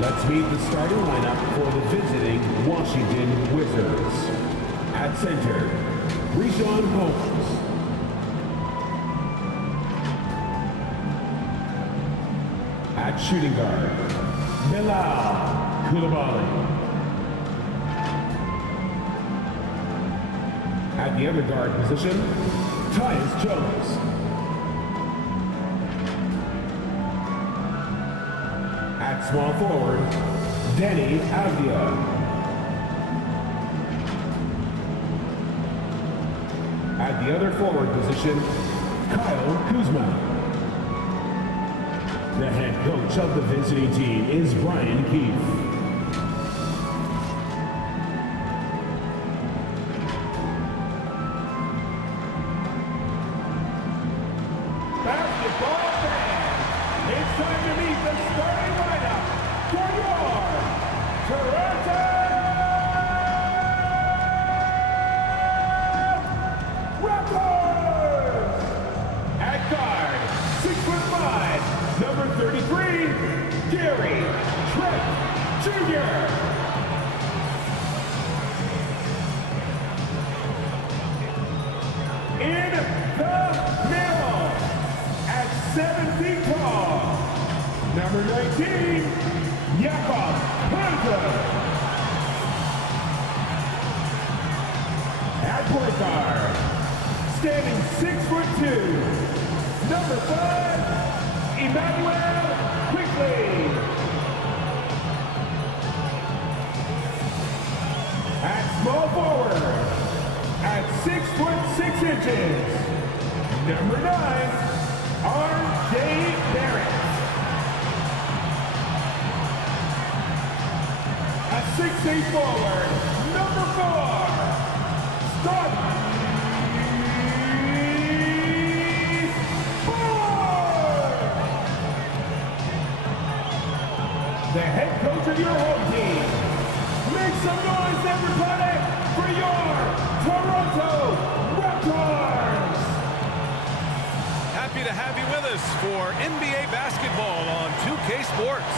Let's meet the starting lineup for the visiting Washington Wizards. At center, Richaun Holmes. At shooting guard, Bilal Coulibaly. At the other guard position, Tyus Jones. At small forward, Deni Avdija. At the other forward position, Kyle Kuzma. The head coach of the visiting team is Brian Keefe. Basketball fans, it's time to meet the starting lineup for your Toronto Raptors! At guard, 6'5", number 33, Gary Trent Jr. In the middle, at 7 feet tall, number 19, Jakob Hunter. At point guard, standing 6'2", number 5, Emmanuel Quickly. At small forward, at 6'6", number 9, R.J. Barrett. At 6'8" forward, number 4, Steve Ford. The head coach of your home team. Make some noise, everybody, for your Toronto Raptors! Happy to have you with us for NBA basketball on 2K Sports.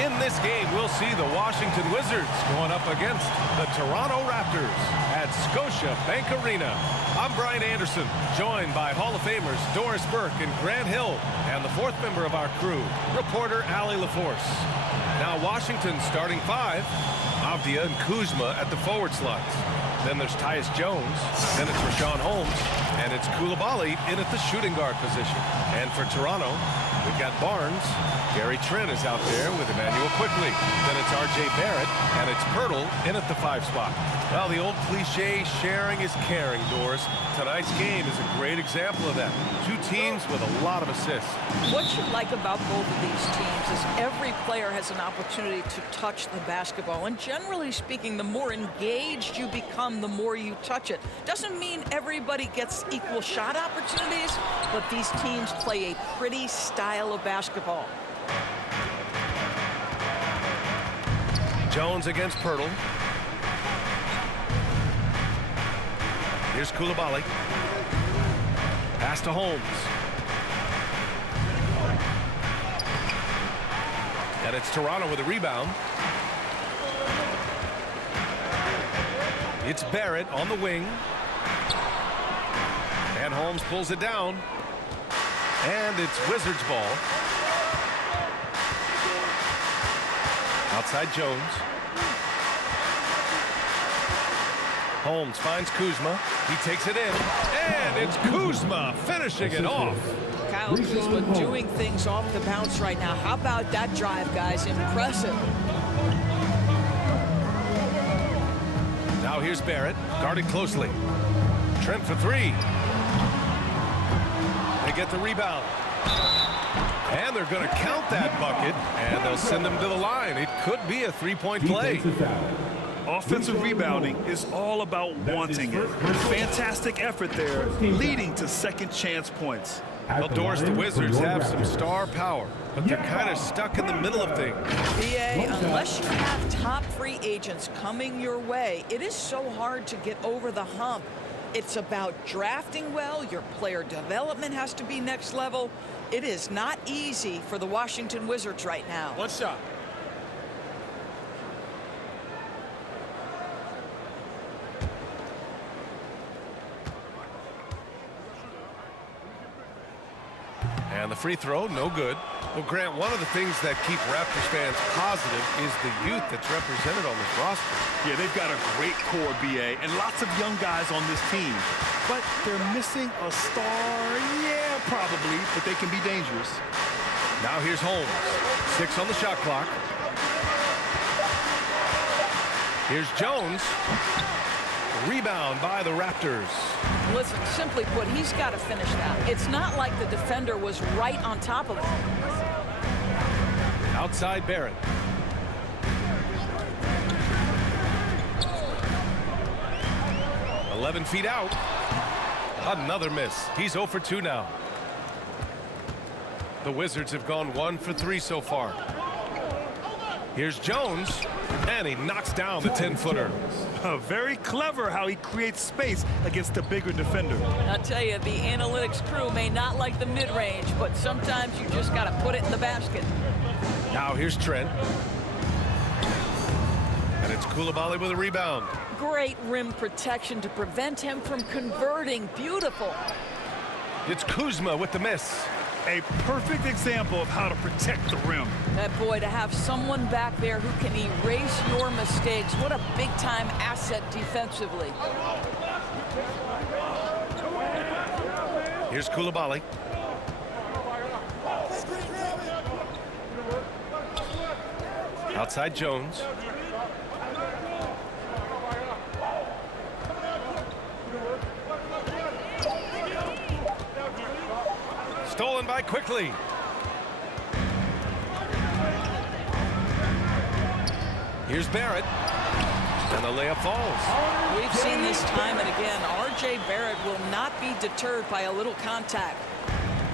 In this game, we'll see the Washington Wizards going up against the Toronto Raptors at Scotiabank Arena. I'm Brian Anderson, joined by Hall of Famers Doris Burke and Grant Hill, and the fourth member of our crew, reporter Allie LaForce. Now Washington's starting five, Avdija and Kuzma at the forward slots. Then there's Tyus Jones, then it's Richaun Holmes, and it's Coulibaly in at the shooting guard position. And for Toronto, we've got Barnes. Gary Trent is out there with Emmanuel Quickly. Then it's R.J. Barrett, and it's Pirtle in at the 5 spot. Well, the old cliche, sharing is caring, Doris. Tonight's game is a great example of that. Two teams with a lot of assists. What you like about both of these teams is every player has an opportunity to touch the basketball. And generally speaking, the more engaged you become, the more you touch it. Doesn't mean everybody gets equal shot opportunities, but these teams play a pretty style of basketball. Jones against Pirtle. Here's Coulibaly. Pass to Holmes. And it's Toronto with a rebound. It's Barrett on the wing. And Holmes pulls it down. And it's Wizards ball. Outside Jones. Holmes finds Kuzma. He takes it in. And it's Kuzma finishing it off. Kyle Kuzma doing things off the bounce right now. How about that drive, guys? Impressive. Now here's Barrett, guarded closely. Trent for 3. They get the rebound. And they're going to count that bucket, and they'll send them to the line. It could be a 3-point play. Offensive rebounding is all about wanting it. Fantastic effort there, leading to second chance points. Well, Doris, the Wizards have some star power, but they're kind of stuck in the middle of things. BA, unless you have top free agents coming your way, it is so hard to get over the hump. It's about drafting well. Your player development has to be next level. It is not easy for the Washington Wizards right now. One shot. the free throw, no good. Well, Grant, one of the things that keep Raptors fans positive is the youth that's represented on this roster. Yeah, they've got a great core, BA, and lots of young guys on this team. But they're missing a star, yeah, probably, but they can be dangerous. Now here's Holmes. 6 on the shot clock. Here's Jones. Rebound by the Raptors. Listen, simply put, he's got to finish that. It's not like the defender was right on top of him. Outside Barrett. "11 feet out." Another miss. He's 0 for 2 now. The Wizards have gone 1 for 3 so far. Here's Jones, and he knocks down the 10-footer. Very clever how he creates space against the bigger defender. I'll tell you, the analytics crew may not like the mid-range, but sometimes you just got to put it in the basket. Now here's Trent. And it's Coulibaly with a rebound. Great rim protection to prevent him from converting. Beautiful. It's Kuzma with the miss. A perfect example of how to protect the rim. That boy, to have someone back there who can erase your mistakes, what a big-time asset defensively. Here's Coulibaly. Outside Jones. Stolen by Quickly. Here's Barrett. And the layup falls. We've seen this time and again. R.J. Barrett will not be deterred by a little contact.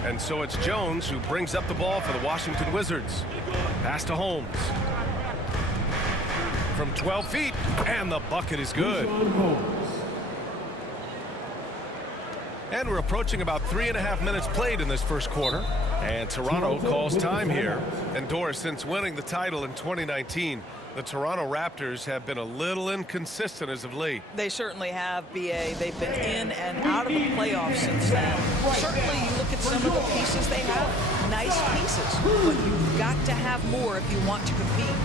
And so it's Jones who brings up the ball for the Washington Wizards. Pass to Holmes. From 12 feet, and the bucket is good. And we're approaching about 3.5 minutes played in this first quarter. And Toronto calls time here. And Doris, since winning the title in 2019, the Toronto Raptors have been a little inconsistent as of late. They certainly have, B.A. They've been in and out of the playoffs since then. Certainly, you look at some of the pieces they have, nice pieces. But you've got to have more if you want to compete.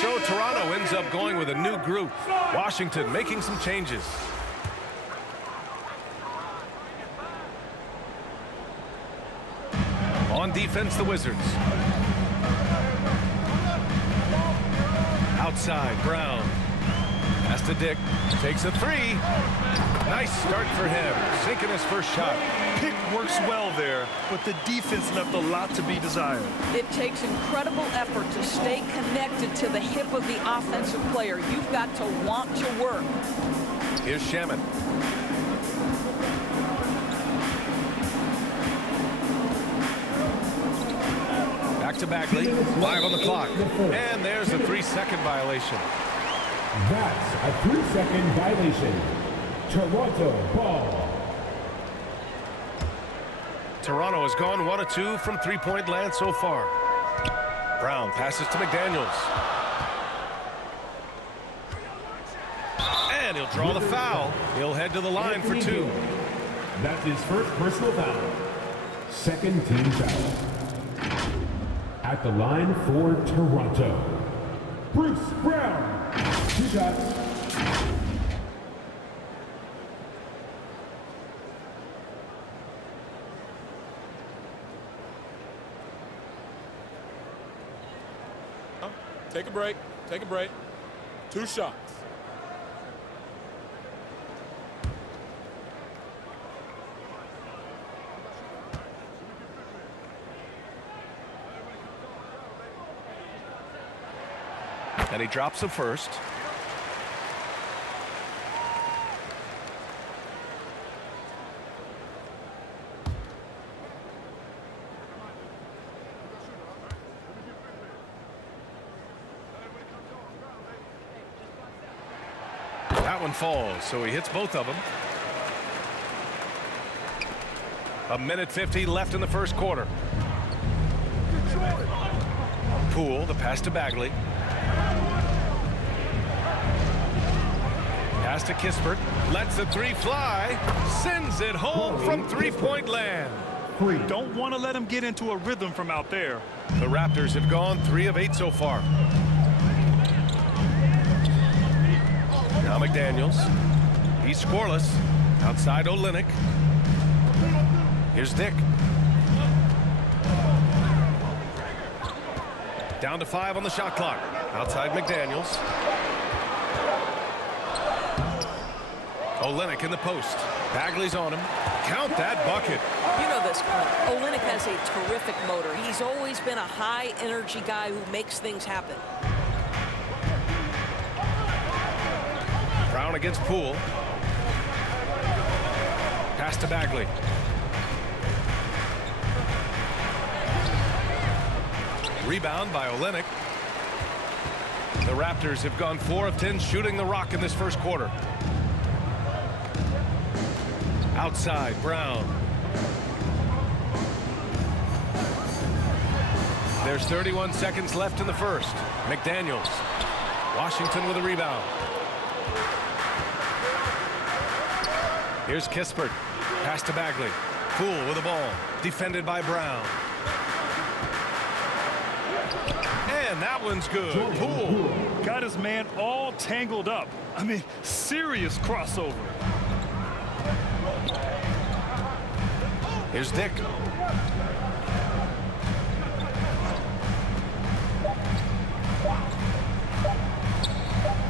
So Toronto ends up going with a new group. Washington making some changes. On defense, the Wizards. Outside, Brown. Pass to Dick. Takes a three. Nice start for him. Sinking his first shot. Pick works well there, but the defense left a lot to be desired. It takes incredible effort to stay connected to the hip of the offensive player. You've got to want to work. Here's Shaman. Back to Bagley. 5 on the clock. And there's a 3-second violation. That's a 3-second violation. Toronto ball. Toronto has gone 1 of 2 from three-point land so far. Brown passes to McDaniels. And he'll draw the foul. He'll head to the line for 2. That's his first personal foul. Second team foul. At the line for Toronto, Bruce Brown. 2 shots. Take a break. Take a break. 2 shots. And he drops the first. That one falls, so he hits both of them. 1:50 left in the first quarter. Poole, the pass to Bagley. Pass to Kispert. Lets the 3 fly. Sends it home from 3-point land. Don't want to let him get into a rhythm from out there. The Raptors have gone 3 of 8 so far. Now McDaniels. He's scoreless. Outside Olynyk. Here's Dick. Down to 5 on the shot clock. Outside McDaniels. Olynyk in the post. Bagley's on him. Count that bucket. You know this, Clint. Olynyk has a terrific motor. He's always been a high-energy guy who makes things happen. Brown against Poole. Pass to Bagley. Rebound by Olynyk. The Raptors have gone 4 of 10 shooting the rock in this first quarter. Outside, Brown. There's 31 seconds left in the first. McDaniels. Washington with a rebound. Here's Kispert. Pass to Bagley. Poole with the ball. Defended by Brown. And that one's good. Poole. Got his man all tangled up. I mean, serious crossover. Here's Dick.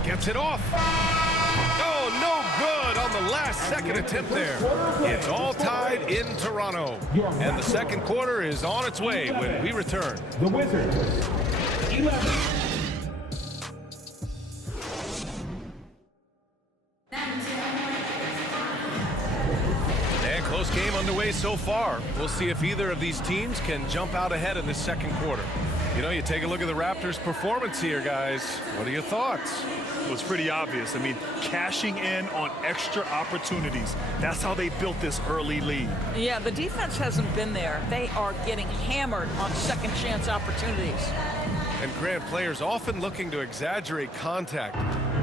Gets it off. Oh, no good on the last second attempt there. It's all tied in Toronto. And the second quarter is on its way when we return. The Wizards, 11. And close game underway so far. We'll see if either of these teams can jump out ahead in this second quarter. You know, you take a look at the Raptors' performance here, guys. What are your thoughts? It was pretty obvious. I mean, cashing in on extra opportunities. That's how they built this early lead. Yeah, the defense hasn't been there. They are getting hammered on second chance opportunities. And Grant, players often looking to exaggerate contact.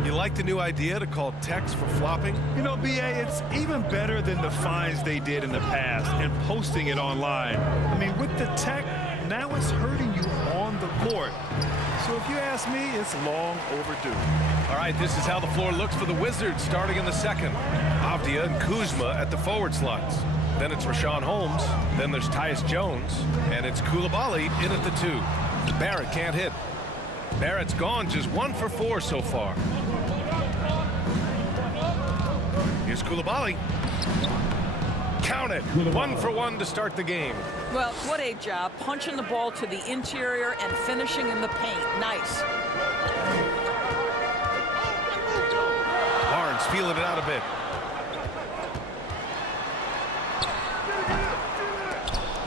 You like the new idea to call techs for flopping? You know, B.A., it's even better than the fines they did in the past and posting it online. I mean, with the tech, now it's hurting you on the court. So if you ask me, it's long overdue. All right, this is how the floor looks for the Wizards starting in the second. Avdia and Kuzma at the forward slots. Then it's Rashawn Holmes. Then there's Tyus Jones. And it's Coulibaly in at the 2. Barrett can't hit. Barrett's gone just 1 for 4 so far. Here's Coulibaly. Count it. 1 for 1 to start the game. Well, what a job. Punching the ball to the interior and finishing in the paint. Nice. Barnes feeling it out a bit.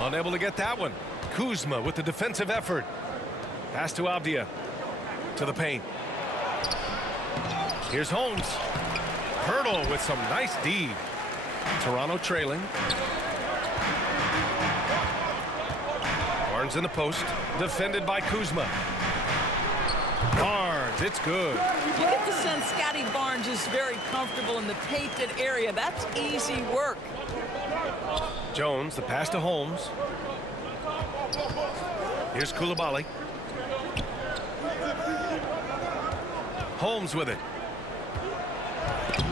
Unable to get that one. Kuzma with the defensive effort. Pass to Avdia. To the paint. Here's Holmes. Hurdle with some nice D. Toronto trailing. Barnes in the post. Defended by Kuzma. Barnes, it's good. You get the sense Scotty Barnes is very comfortable in the painted area. That's easy work. Jones, the pass to Holmes. Here's Coulibaly. Holmes with it.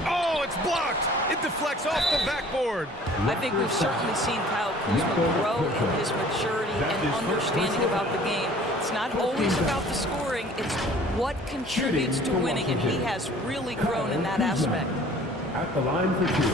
Oh, It's blocked. It deflects off the backboard. I think we've certainly seen Kyle Kuzma grow in his maturity and understanding about the game. It's not always about the scoring. It's what contributes to winning, and he has really grown in that aspect. At the line for two.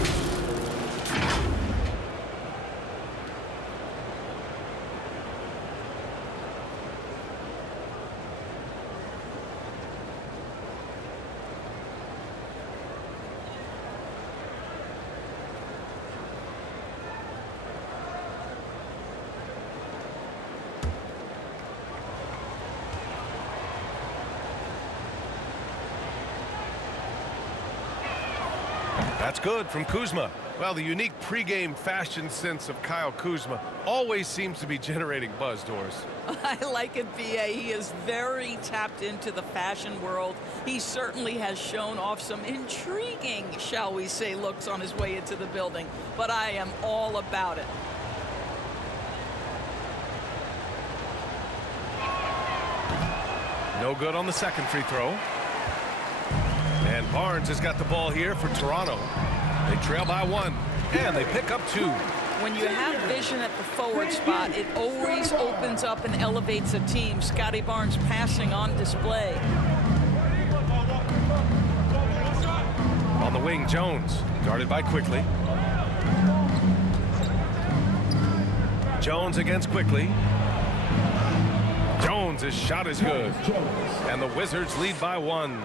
That's good from Kuzma. Well, the unique pregame fashion sense of Kyle Kuzma always seems to be generating buzz, Doris. I like it, B.A. He is very tapped into the fashion world. He certainly has shown off some intriguing, shall we say, looks on his way into the building. But I am all about it. No good on the second free throw. And Barnes has got the ball here for Toronto. They trail by one, and they pick up two. When you have vision at the forward spot, it always opens up and elevates a team. Scotty Barnes passing on display. On the wing, Jones, guarded by Quickly. Jones against Quickly. Jones' shot is good. And the Wizards lead by one.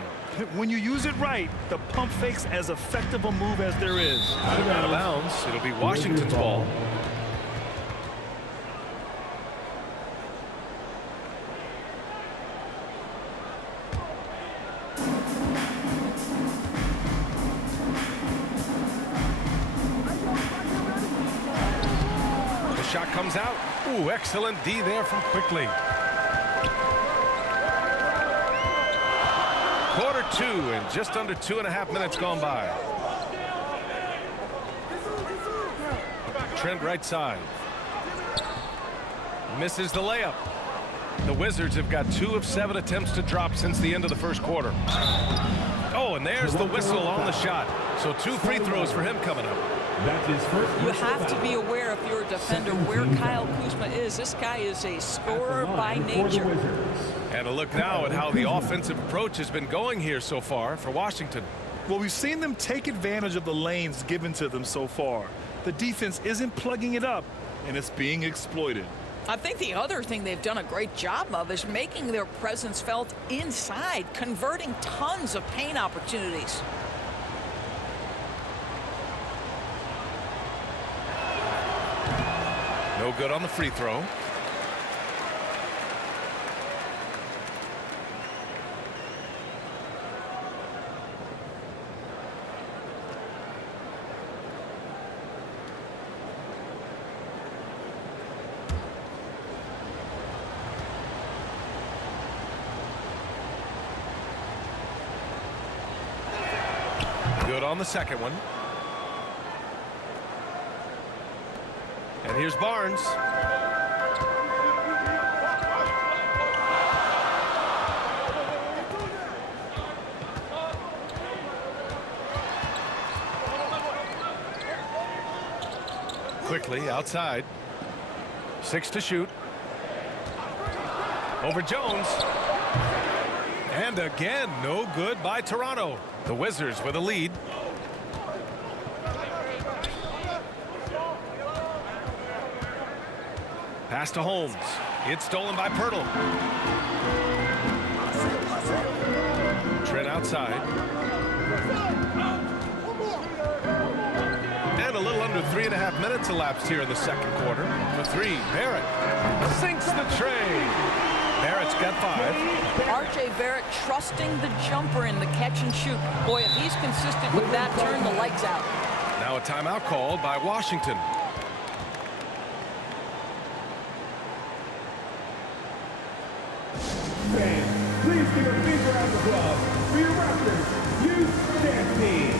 When you use it right, the pump fake's as effective a move as there is. Out of bounds. It'll be Washington's ball. The shot comes out. Ooh, excellent D there from Quickly. Quarter two and just under 2.5 minutes gone by. Trent right side. Misses the layup. The Wizards have got 2 of 7 attempts to drop since the end of the first quarter. Oh, and there's the whistle on the shot. So 2 free throws for him coming up. That's his first. You have to be aware if you're a defender where Kyle Kuzma is. This guy is a scorer by nature. And a look now at how the offensive approach has been going here so far for Washington. Well, we've seen them take advantage of the lanes given to them so far. The defense isn't plugging it up, and it's being exploited. I think the other thing they've done a great job of is making their presence felt inside, converting tons of paint opportunities. No good on the free throw. Good on the second one. And here's Barnes. Quickly outside. 6 to shoot. Over Jones. And again, no good by Toronto. The Wizards with a lead. Pass to Holmes. It's stolen by Pirtle. Trent outside. And a little under 3.5 minutes elapsed here in the second quarter. For 3, Barrett sinks the tray. Barrett's got 5. R.J. Barrett trusting the jumper in the catch and shoot. Boy, if he's consistent with that, turn the lights out. Now a timeout called by Washington. Fans, please give a big round of applause for your Raptors AUGST team.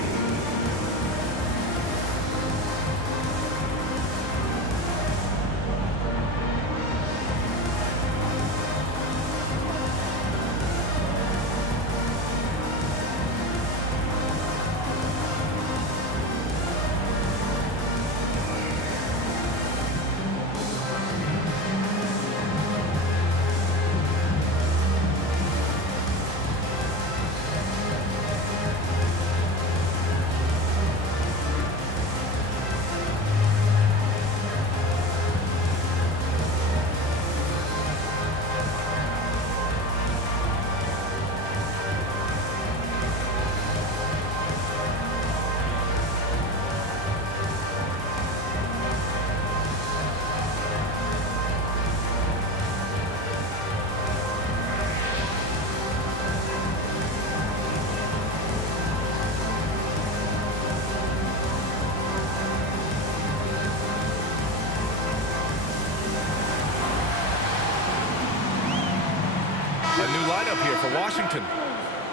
lineup here for Washington.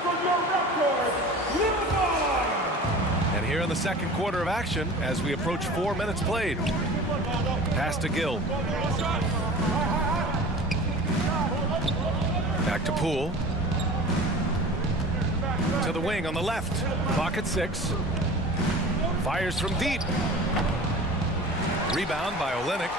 From your Raptors, Levi! And here in the second quarter of action as we approach 4 minutes played. Pass to Gill. Back to Poole. To the wing on the left. Clock at 6. Fires from deep. Rebound by Olynyk.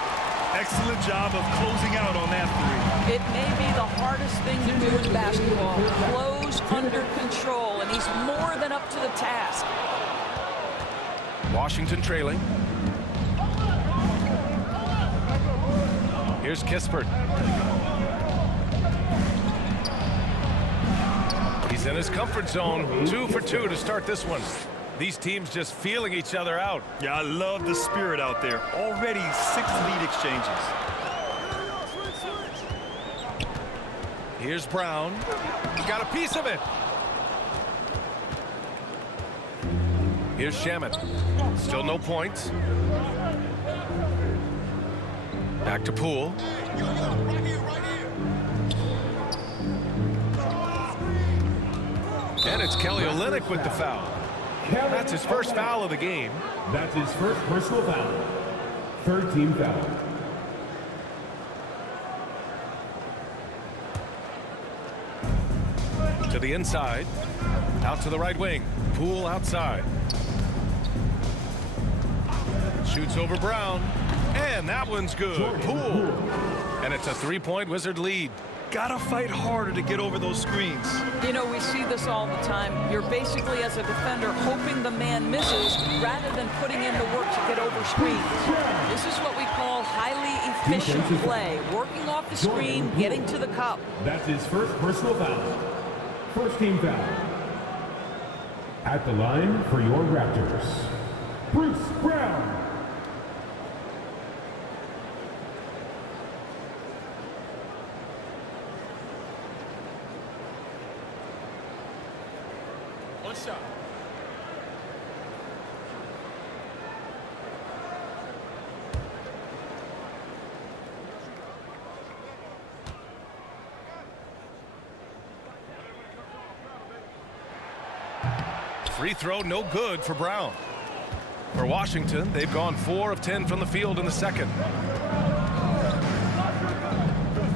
Excellent job of closing out on that three. It may be the hardest thing to do in basketball. Close under control, and he's more than up to the task. Washington trailing. Here's Kispert. He's in his comfort zone. 2 for 2 to start this one. These teams just feeling each other out. Yeah, I love the spirit out there. Already 6 lead exchanges. Here's Brown. He got a piece of it. Here's Shamet. Still no points. Back to Poole. And it's Kelly Olynyk with the foul. That's his first foul of the game. That's his first personal foul. Third team foul. To the inside. Out to the right wing. Poole outside. Shoots over Brown. And that one's good. Poole. And it's a 3-point Wizard lead. Gotta fight harder to get over those screens. You know, we see this all the time. You're basically, as a defender, hoping the man misses rather than putting in the work to get over screens. This is what we call highly efficient play. Working off the screen, getting to the cup. That's his first personal foul. First team foul. At the line for your Raptors, Bruce Brown. One shot. Free throw no good for Brown. For Washington, they've gone 4 of 10 from the field in the second.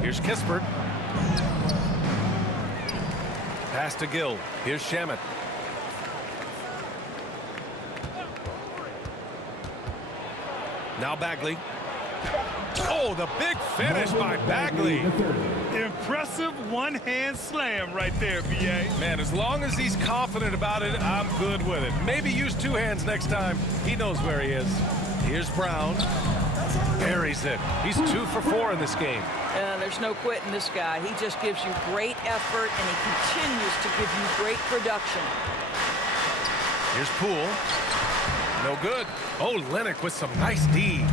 Here's Kispert. Pass to Gill. Here's Shamet. Now Bagley. Oh, the big finish by Bagley. Impressive one-hand slam right there, B.A. Man, as long as he's confident about it, I'm good with it. Maybe use 2 hands next time. He knows where he is. Here's Brown. Buries it. He's 2 for 4 in this game. There's no quitting this guy. He just gives you great effort, and he continues to give you great production. Here's Poole. No good. Oh, Olynyk with some nice D.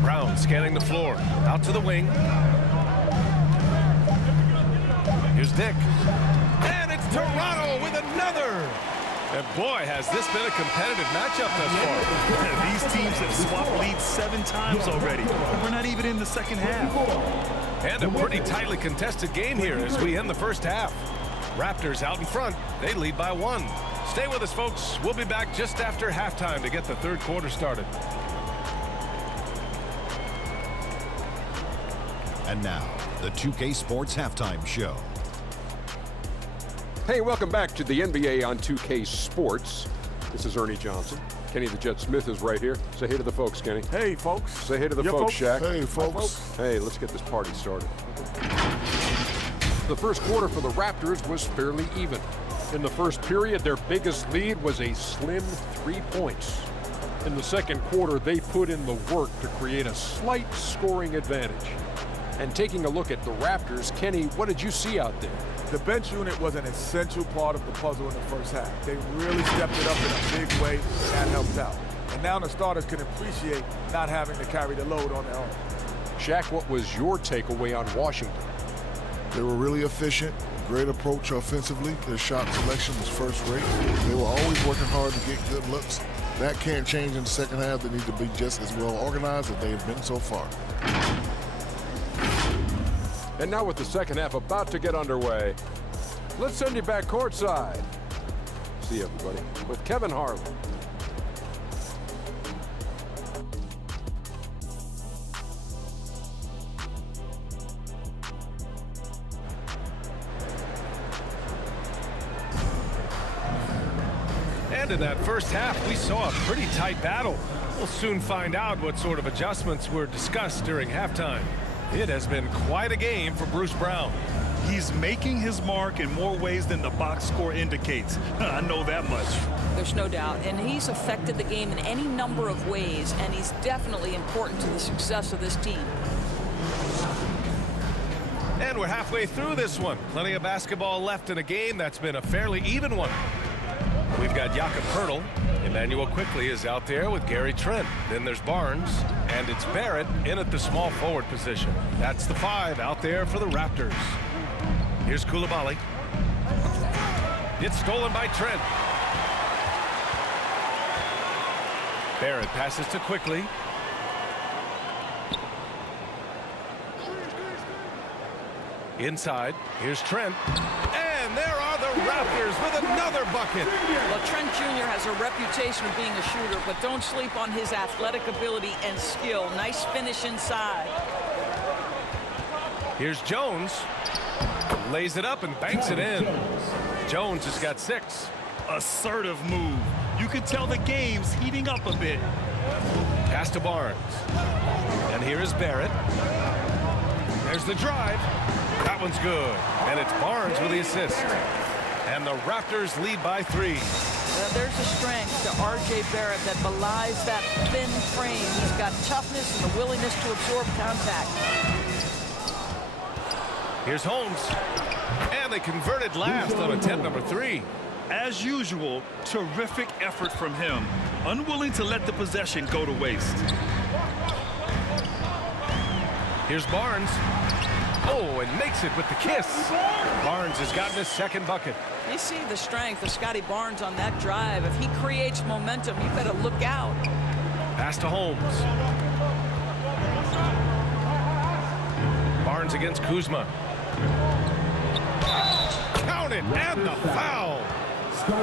Brown scanning the floor. Out to the wing. Here's Dick. And it's Toronto with another. And boy, has this been a competitive matchup thus far. These teams have swapped leads 7 times already. We're not even in the second half. And a pretty tightly contested game here as we end the first half. Raptors out in front. They lead by 1. Stay with us, folks. We'll be back just after halftime to get the third quarter started. And now, the 2K Sports Halftime Show. Hey, welcome back to the NBA on 2K Sports. This is Ernie Johnson. Kenny the Jet Smith is right here. Say hey to the folks, Kenny. Hey, folks. Say hey to the folks, Shaq. Hey, folks. Hey, let's get this party started. The first quarter for the Raptors was fairly even. In the first period, their biggest lead was a slim 3 points. In the second quarter, they put in the work to create a slight scoring advantage. And taking a look at the Raptors, Kenny, what did you see out there? The bench unit was an essential part of the puzzle in the first half. They really stepped it up in a big way, and that helped out. And now the starters can appreciate not having to carry the load on their own. Shaq, what was your takeaway on Washington? They were really efficient, great approach offensively. Their shot selection was first rate. They were always working hard to get good looks. That can't change in the second half. They need to be just as well organized as they have been so far. And now with the second half about to get underway, let's send you back courtside. See everybody with Kevin Harlan. And in that first half, we saw a pretty tight battle. We'll soon find out what sort of adjustments were discussed during halftime. It has been quite a game for Bruce Brown. He's making his mark in more ways than the box score indicates. I know that much. There's no doubt, and he's affected the game in any number of ways, and he's definitely important to the success of this team. And we're halfway through this one. Plenty of basketball left in a game that's been a fairly even one. We've got Jakob Poeltl. Emmanuel quickly is out there with Gary Trent. Then there's Barnes, and it's Barrett in at the small forward position. That's the 5 out there for the Raptors. Here's Coulibaly. It's stolen by Trent. Barrett passes to Quickly. Inside, here's Trent. And there are the Raptors with another bucket. Well, Trent Jr. has a reputation of being a shooter, but don't sleep on his athletic ability and skill. Nice finish inside. Here's Jones. Lays it up and banks it in. Jones has got 6. Assertive move. You can tell the game's heating up a bit. Pass to Barnes. And here is Barrett. There's the drive. That one's good. And it's Barnes with the assist. And the Raptors lead by 3. Well, there's a strength to R.J. Barrett that belies that thin frame. He's got toughness and the willingness to absorb contact. Here's Holmes. And they converted last on attempt number 3. As usual, terrific effort from him. Unwilling to let the possession go to waste. Here's Barnes. Oh, and makes it with the kiss. Barnes has gotten his second bucket. You see the strength of Scotty Barnes on that drive. If he creates momentum, you better look out. Pass to Holmes. Barnes against Kuzma. Count it, and the foul.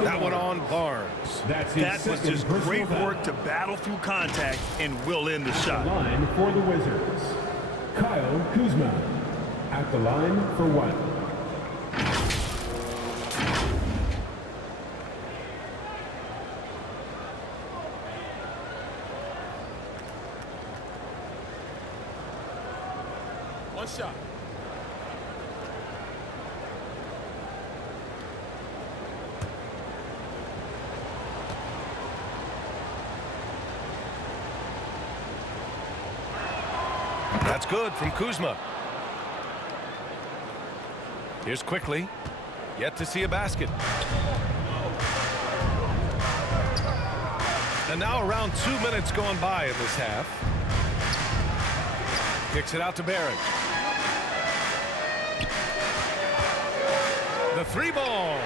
That one on Barnes. That was just great work to battle through contact and will end the shot. Line for the Wizards, Kyle Kuzma. At the line for 1. One shot. That's good from Kuzma. Here's Quickly. Yet to see a basket. And now around 2 minutes going by in this half. Kicks it out to Barrett. The 3 ball.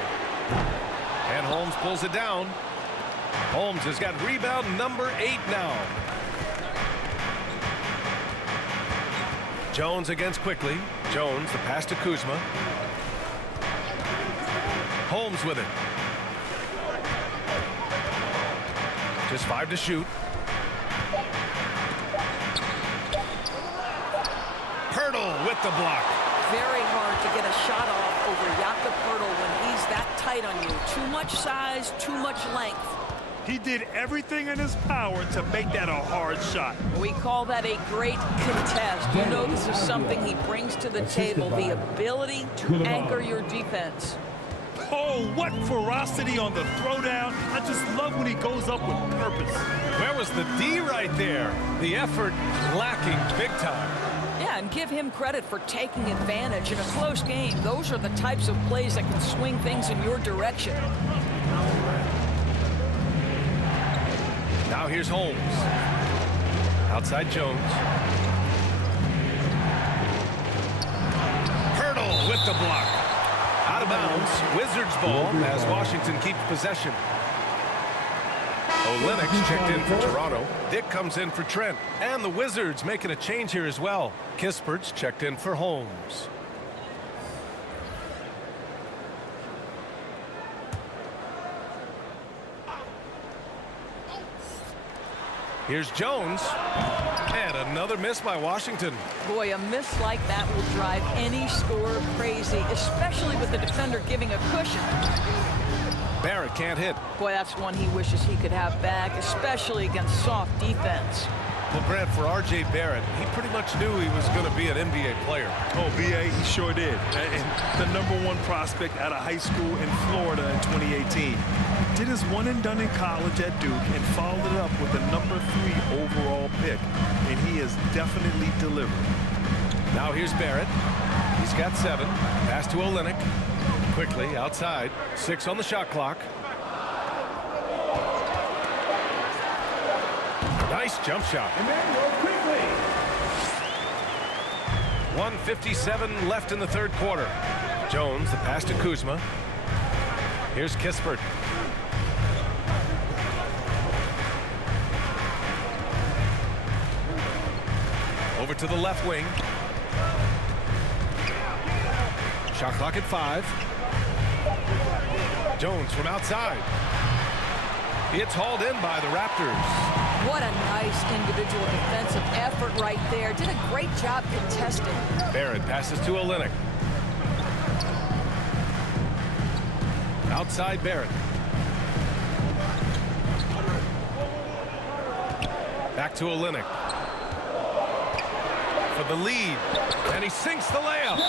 And Holmes pulls it down. Holmes has got rebound number 8 now. Jones against Quickly. Jones, the pass to Kuzma. Holmes with it. Just 5 to shoot. Poeltl with the block. Very hard to get a shot off over Jakob Poeltl when he's that tight on you. Too much size, too much length. He did everything in his power to make that a hard shot. We call that a great contest. You know this is something he brings to the table, the ability to anchor your defense. Oh, what ferocity on the throwdown. I just love when he goes up with purpose. Where was the D right there? The effort lacking big time. Yeah, and give him credit for taking advantage in a close game. Those are the types of plays that can swing things in your direction. Now here's Holmes. Outside Jones. Poeltl with the block. Out of bounds. Wizards ball as Washington keeps possession. Olenek's checked in for Toronto. Dick comes in for Trent. And the Wizards making a change here as well. Kispert's checked in for Holmes. Here's Jones. And another miss by Washington. Boy, a miss like that will drive any scorer crazy, especially with the defender giving a cushion. Barrett can't hit. Boy, that's one he wishes he could have back, especially against soft defense. Well, Grant, for R.J. Barrett, he pretty much knew he was going to be an NBA player. Oh, B.A., he sure did. And the #1 prospect out of high school in Florida in 2018. Did his one and done in college at Duke and followed it up with a #3 overall pick. And he has definitely delivered. Now here's Barrett. He's got 7. Pass to Olynyk. Quickly outside. 6 on the shot clock. Nice jump shot. Emmanuel quickly. 1:57 left in the third quarter. Jones, the pass to Kuzma. Here's Kispert. Over to the left wing. Shot clock at 5. Jones from outside. It's hauled in by the Raptors. What a nice individual defensive effort right there. Did a great job contesting. Barrett passes to Olynyk. Outside Barrett. Back to Olynyk. For the lead. And he sinks the layup.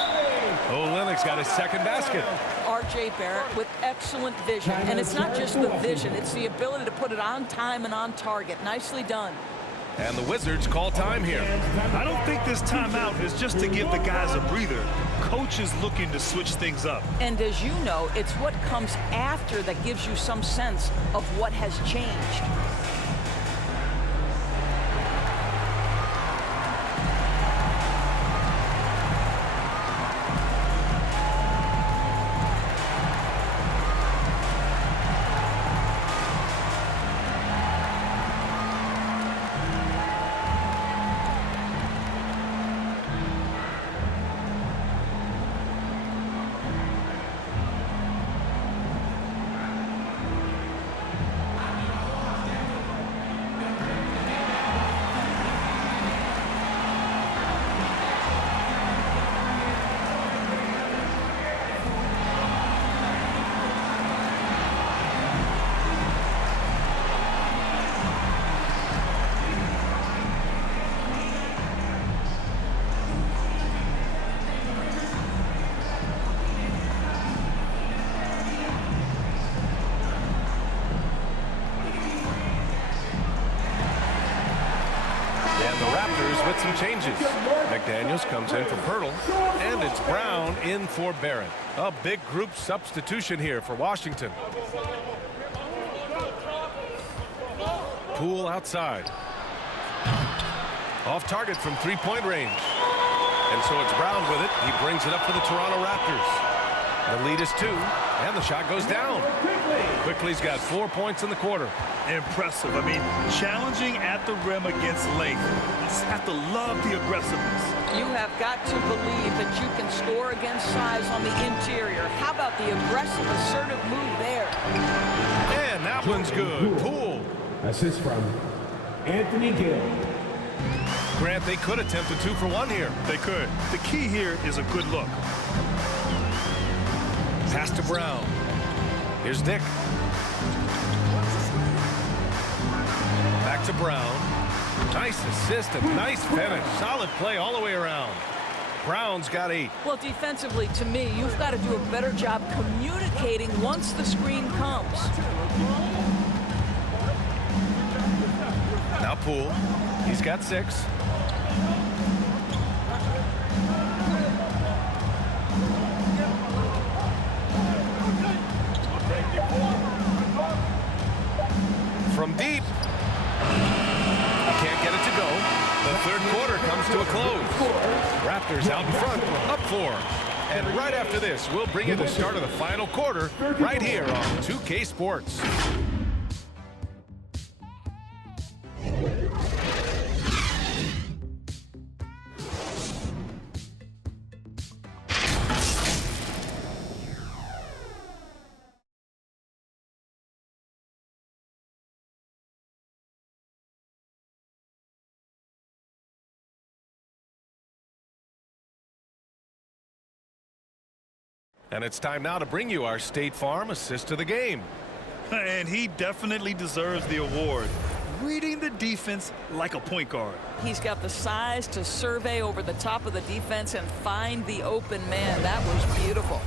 Olynyk's got his second basket. R.J. Barrett with excellent vision. And it's not just the vision. It's the ability to put it on time and on target. Nicely done. And the Wizards call time here. I don't think this timeout is just to give the guys a breather. Coach is looking to switch things up. And as you know, it's what comes after that gives you some sense of what has changed. With some changes. McDaniels comes in for Pirtle, and it's Brown in for Barrett. A big group substitution here for Washington. Poole outside. Off target from three-point range. And so it's Brown with it. He brings it up for the Toronto Raptors. The lead is 2, and the shot goes down. Quickly's got 4 points in the quarter. Impressive. I mean, challenging at the rim against length. You just have to love the aggressiveness. You have got to believe that you can score against size on the interior. How about the aggressive, assertive move there? And that one's good. Poole. Assist from Anthony Gill. Grant, they could attempt a 2 for 1 here. They could. The key here is a good look. Pass to Brown. Here's Dick. Back to Brown. Nice assist and nice finish. Solid play all the way around. Brown's got 8. Well, defensively, to me, you've got to do a better job communicating once the screen comes. Now Poole. He's got 6. From deep. He can't get it to go. The third quarter comes to a close. Raptors out in front, up 4. And right after this, we'll bring you the start of the final quarter right here on 2K Sports. And it's time now to bring you our State Farm assist of the game. And he definitely deserves the award. Reading the defense like a point guard. He's got the size to survey over the top of the defense and find the open man. That was beautiful.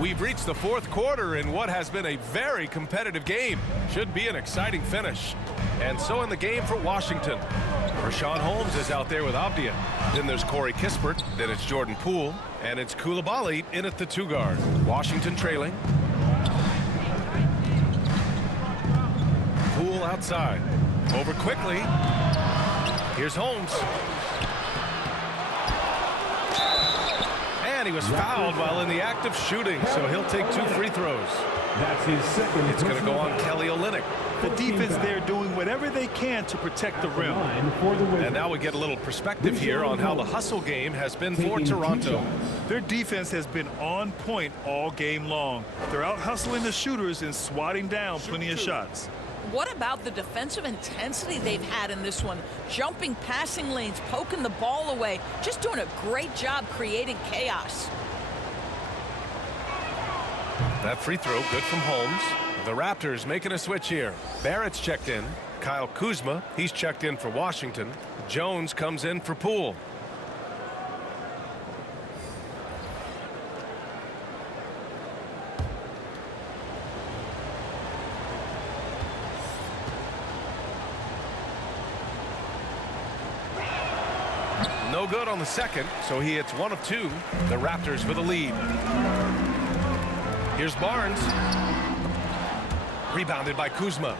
We've reached the fourth quarter in what has been a very competitive game. Should be an exciting finish. And so in the game for Washington, Rashawn Holmes is out there with Abdia. Then there's Corey Kispert. Then it's Jordan Poole. And it's Coulibaly in at the 2 guard. Washington trailing. Poole outside. Over quickly. Here's Holmes. And he was fouled while in the act of shooting, so he'll take 2 free throws. That's his second. It's going to go on Kelly Olynyk. The defense there doing whatever they can to protect the rim. And now we get a little perspective here on how the hustle game has been for Toronto. Their defense has been on point all game long. They're out hustling the shooters and swatting down plenty of shots. What about the defensive intensity they've had in this one? Jumping passing lanes, poking the ball away, just doing a great job creating chaos. That free throw good from Holmes. The Raptors making a switch here. Barrett's checked in. Kyle Kuzma, he's checked in for Washington. Jones comes in for Poole. No good on the second, so he hits 1 of 2. The Raptors with a lead. Here's Barnes. Rebounded by Kuzma.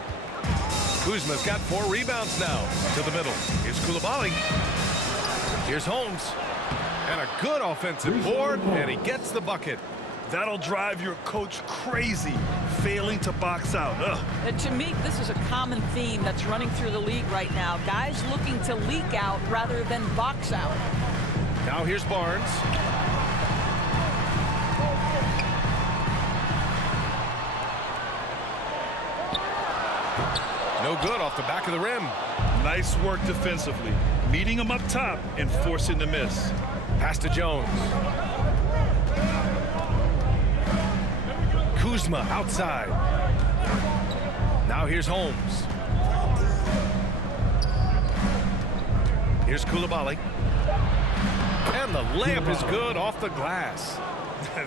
Kuzma's got 4 rebounds now. To the middle. Here's Coulibaly. Here's Holmes. And a good offensive board, and he gets the bucket. That'll drive your coach crazy, failing to box out. And to me, this is a common theme that's running through the league right now. Guys looking to leak out rather than box out. Now here's Barnes. No good off the back of the rim. Nice work defensively, meeting him up top and forcing the miss. Pass to Jones. Kuzma outside. Now here's Holmes. Here's Coulibaly. And the layup is good off the glass.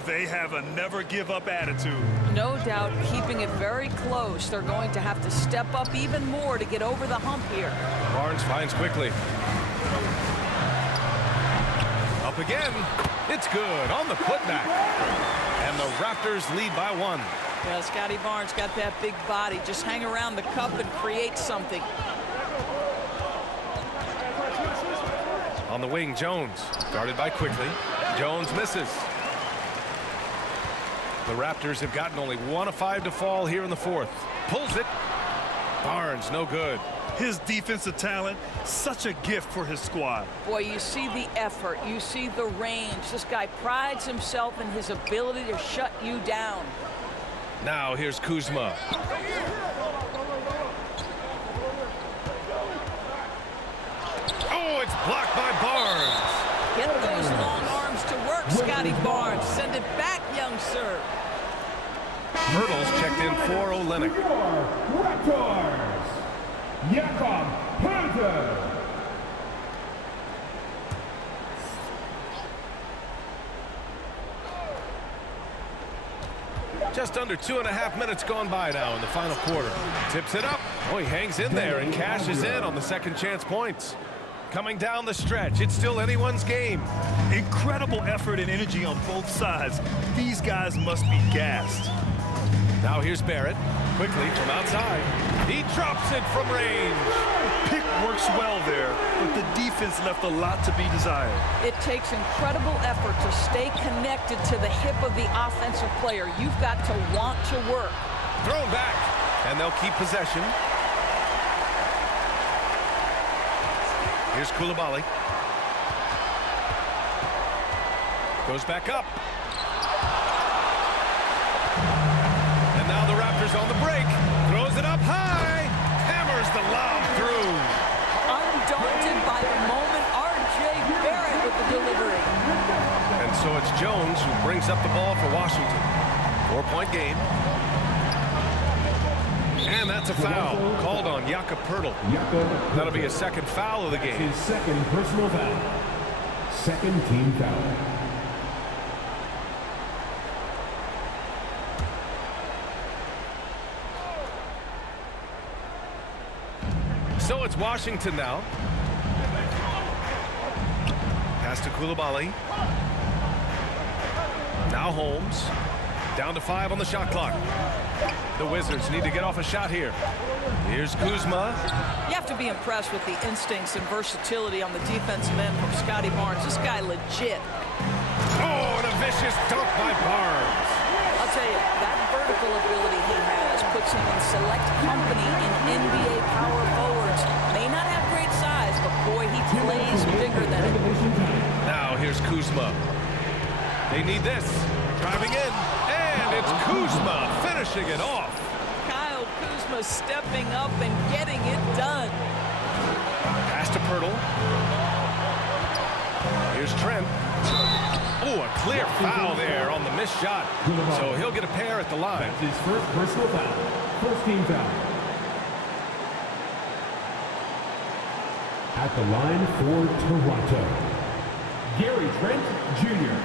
They have a never-give-up attitude. No doubt keeping it very close. They're going to have to step up even more to get over the hump here. Barnes finds quickly. Up again. It's good on the putback. And the Raptors lead by 1. Yeah, Scotty Barnes got that big body. Just hang around the cup and create something. On the wing, Jones. Guarded by Quickly. Jones misses. The Raptors have gotten only 1 of 5 to fall here in the 4th. Pulls it. Barnes, no good. His defensive talent, such a gift for his squad. Boy, you see the effort. You see the range. This guy prides himself in his ability to shut you down. Now here's Kuzma. Oh, it's blocked by Barnes. Get those long arms to work, Scotty Barnes. Send it back, young sir. Hurdles checked in for Olynyk. Raptors, Jakob Hunter. Just under 2.5 minutes gone by now in the final quarter. Tips it up. Oh, he hangs in there and cashes in on the second chance points. Coming down the stretch, it's still anyone's game. Incredible effort and energy on both sides. These guys must be gassed. Now here's Barrett. Quickly from outside. He drops it from range. Pick works well there, but the defense left a lot to be desired. It takes incredible effort to stay connected to the hip of the offensive player. You've got to want to work. Thrown back, and they'll keep possession. Here's Coulibaly. Goes back up. And now the Raptors on the break. Throws it up high. Hammer Here's the lob through. Undaunted by the moment, R.J. Barrett with the delivery. And so it's Jones who brings up the ball for Washington. 4-point game. And that's a foul called on Jakob Poeltl. That'll be his second foul of the game. His second personal foul. Second team foul. So it's Washington now. Pass to Koulibaly. Now Holmes. Down to 5 on the shot clock. The Wizards need to get off a shot here. Here's Kuzma. You have to be impressed with the instincts and versatility on the defensive end from Scotty Barnes. This guy legit. Oh, and a vicious dunk by Barnes. I'll tell you, that vertical ability he has puts him in select company in NBA power forwards. May not have great size, but boy, he plays bigger than it. Now here's Kuzma. They need this. Driving in. And it's Kuzma finishing it off. Kyle Kuzma stepping up and getting it done. Pass to Poeltl. Here's Trent. Oh, a clear foul there on the missed shot. So he'll get a pair at the line. That's his first personal foul. First team foul. At the line for Toronto, Gary Trent Jr.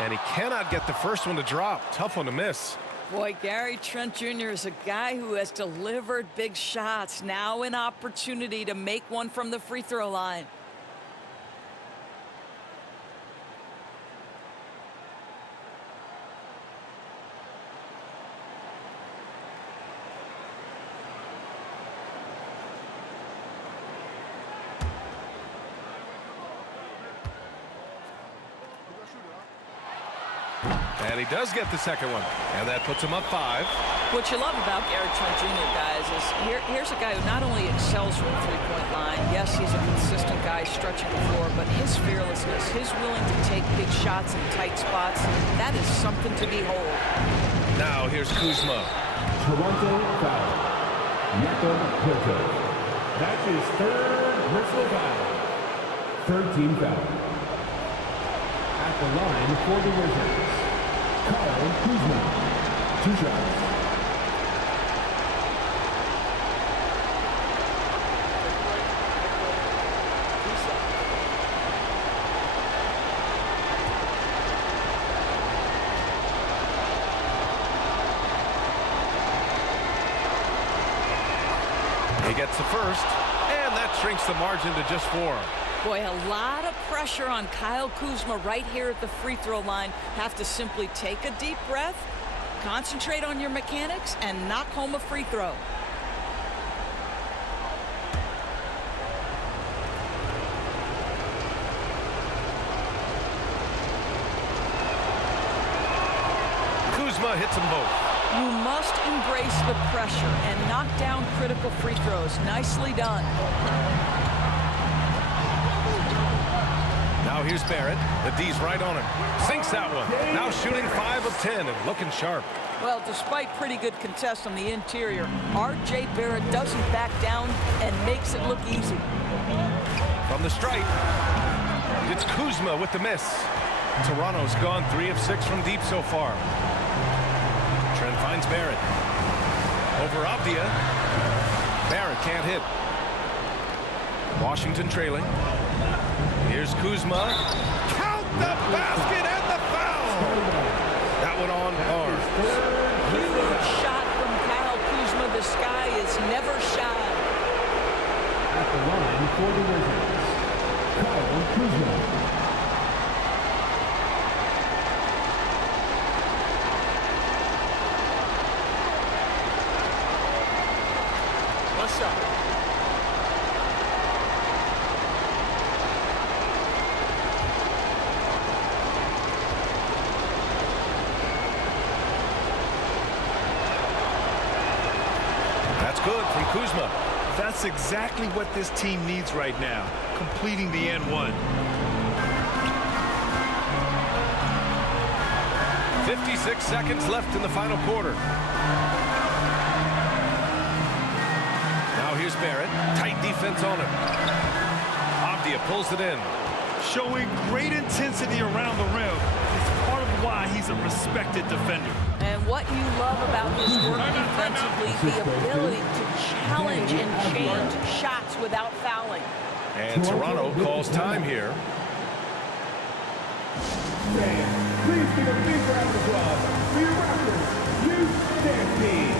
And he cannot get the first one to drop. Tough one to miss. Boy, Gary Trent Jr. is a guy who has delivered big shots. Now an opportunity to make one from the free throw line. And he does get the second one. And that puts him up 5. What you love about Gary Trent Jr., guys, is here's a guy who not only excels from the three-point line. Yes, he's a consistent guy stretching the floor, but his fearlessness, his willing to take big shots in tight spots, that is something to behold. Now here's Kuzma. Toronto foul. Jakob Poeltl. That's his third personal foul. Third team foul. At the line for the Wizards, Kyle Kuzma. 2 shots. He gets the first, and that shrinks the margin to just 4. Boy, a lot of pressure on Kyle Kuzma right here at the free throw line. Have to simply take a deep breath, concentrate on your mechanics, and knock home a free throw. Kuzma hits them both. You must embrace the pressure and knock down critical free throws. Nicely done. Now here's Barrett. The D's right on him. Sinks that one. Now shooting 5 of 10 and looking sharp. Well, despite pretty good contest on the interior, R.J. Barrett doesn't back down and makes it look easy. From the stripe, it's Kuzma with the miss. Toronto's gone 3 of 6 from deep so far. Trent finds Barrett. Over Avdia. Barrett can't hit. Washington trailing. Here's Kuzma. Count the basket and the foul! That one on Barnes. Huge shot from Kyle Kuzma. The sky is never shy. At the line for the Wizards, Kyle Kuzma. Nice shot. good from Kuzma. That's exactly what this team needs right now, completing the N1. 56 seconds left in the final quarter. Now here's Barrett. Tight defense on him. Avdia pulls it in. Showing great intensity around the rim is part of why he's a respected defender. And what you love about his work defensively, the ability to challenge and change shots without fouling. And Toronto calls time here. Please give a big round of applause for your Raptors UGST.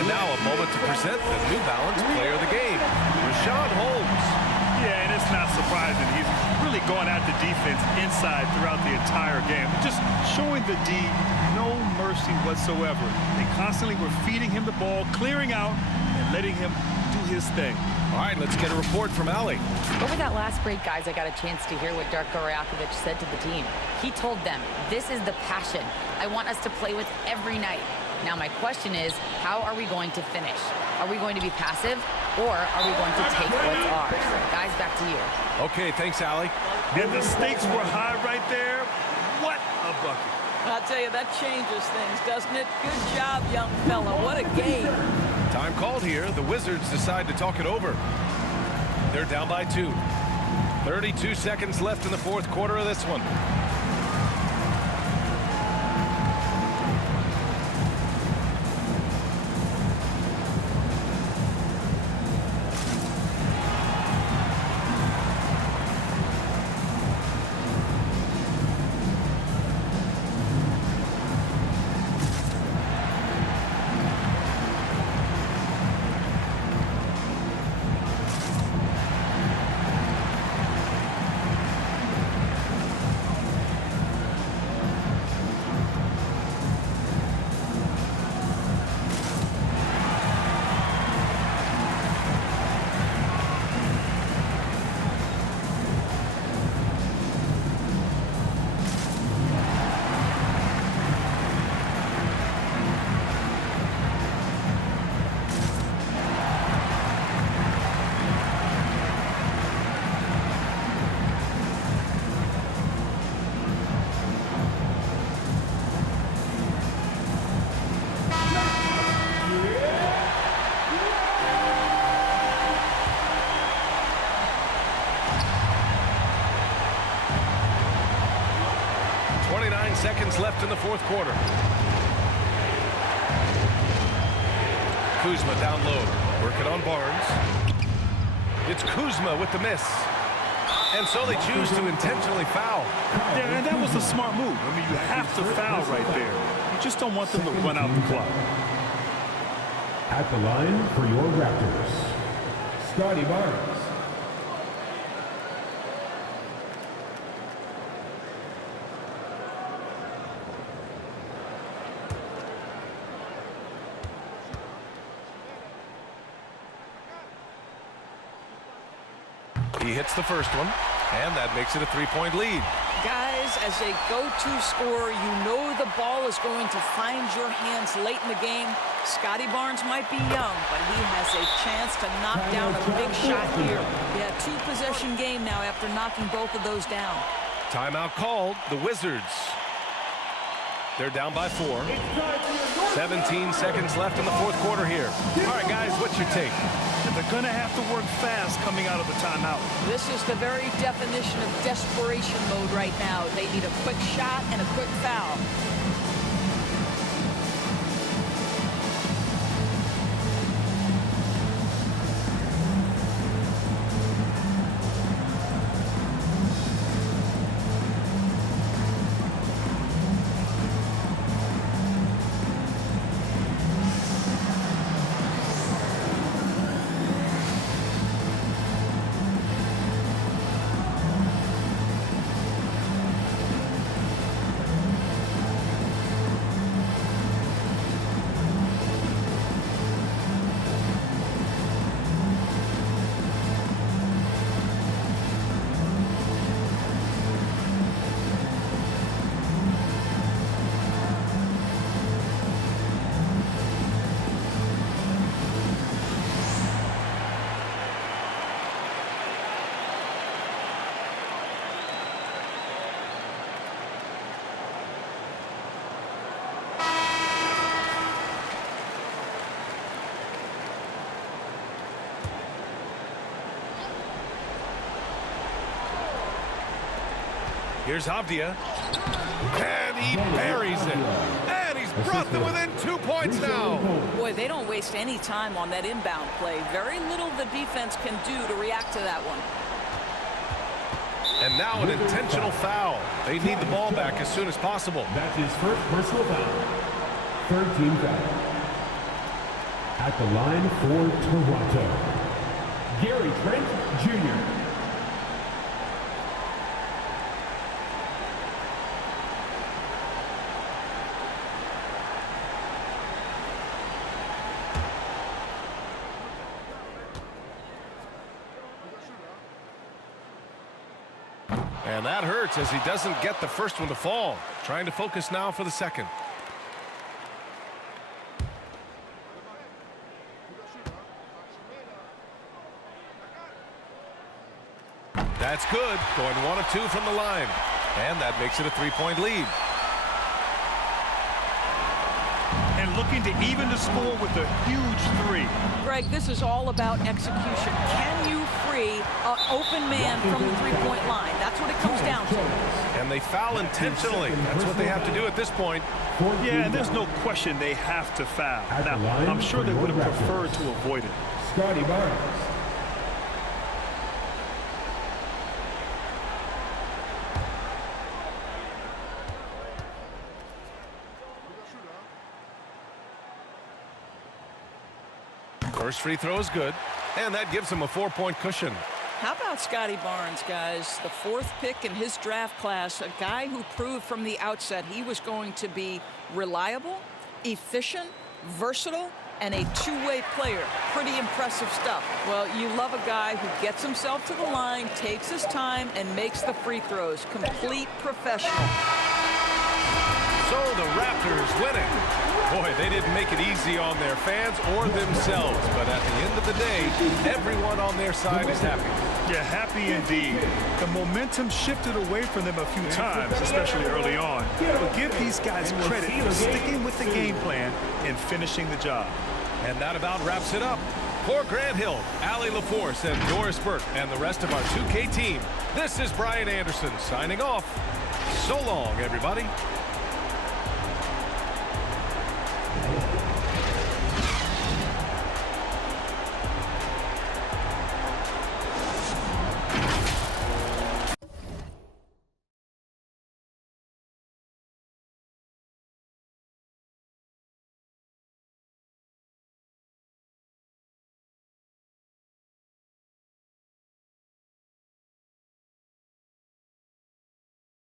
And now a moment to present the New Balance Player of the Game, Rashawn Holmes. Yeah, and it's not surprising. He's really going at the defense inside throughout the entire game. Just showing the D no mercy whatsoever. They constantly were feeding him the ball, clearing out, and letting him do his thing. All right, let's get a report from Allie. Over that last break, guys, I got a chance to hear what Darko Rajakovic said to the team. He told them, this is the passion I want us to play with every night. Now, my question is, how are we going to finish? Are we going to be passive, or are we going to take what's ours? Guys, back to you. Okay, thanks, Allie. And the stakes were high right there. What a bucket. I'll tell you, that changes things, doesn't it? Good job, young fella. What a game. Time called here. The Wizards decide to talk it over. They're down by 2. 32 seconds left in the fourth quarter of this one. Seconds left in the fourth quarter. Kuzma down low, working on Barnes. It's Kuzma with the miss. And so they choose to intentionally foul. Yeah, and that was a smart move. I mean, you have to foul right there. You just don't want them to run out the clock. At the line for your Raptors, Scotty Barnes. He hits the first one, and that makes it a 3-point lead. Guys, as a go-to scorer, you know the ball is going to find your hands late in the game. Scotty Barnes might be young, but he has a chance to knock down a big shot here. Yeah, two-possession game now after knocking both of those down. Timeout called. The Wizards. They're down by 4. 17 seconds left in the fourth quarter here. All right, guys, what's your take? They're going to have to work fast coming out of the timeout. This is the very definition of desperation mode right now. They need a quick shot and a quick foul. Here's Avdia. And he buries it. And he's brought them within 2 points now. Boy, they don't waste any time on that inbound play. Very little the defense can do to react to that one. And now an intentional foul. They need the ball back as soon as possible. That's his first personal foul. Third team foul. At the line for Toronto, Gary Trent Jr. And that hurts as he doesn't get the first one to fall. Trying to focus now for the second. That's good. Going 1 of 2 from the line. And that makes it a 3-point lead. And looking to even the score with a huge 3. Greg, this is all about execution. Can you free an open man from the three-point line? That's what it comes down to. And they foul intentionally. That's what they have to do at this point. Yeah, and there's no question they have to foul. Now, I'm sure they would have preferred to avoid it. Scotty Barnes. First free throw is good, and that gives him a 4-point cushion. How about Scotty Barnes, guys? The 4th pick in his draft class, a guy who proved from the outset he was going to be reliable, efficient, versatile, and a two-way player. Pretty impressive stuff. Well, you love a guy who gets himself to the line, takes his time, and makes the free throws. Complete professional. So the Raptors winning. Boy, they didn't make it easy on their fans or themselves, but at the end of the day, everyone on their side is happy. Yeah, happy indeed. The momentum shifted away from them a few times, especially early on. But give these guys credit for sticking with the game plan and finishing the job. And that about wraps it up. For Grant Hill, Allie LaForce, and Doris Burke, and the rest of our 2K team, this is Brian Anderson signing off. So long, everybody.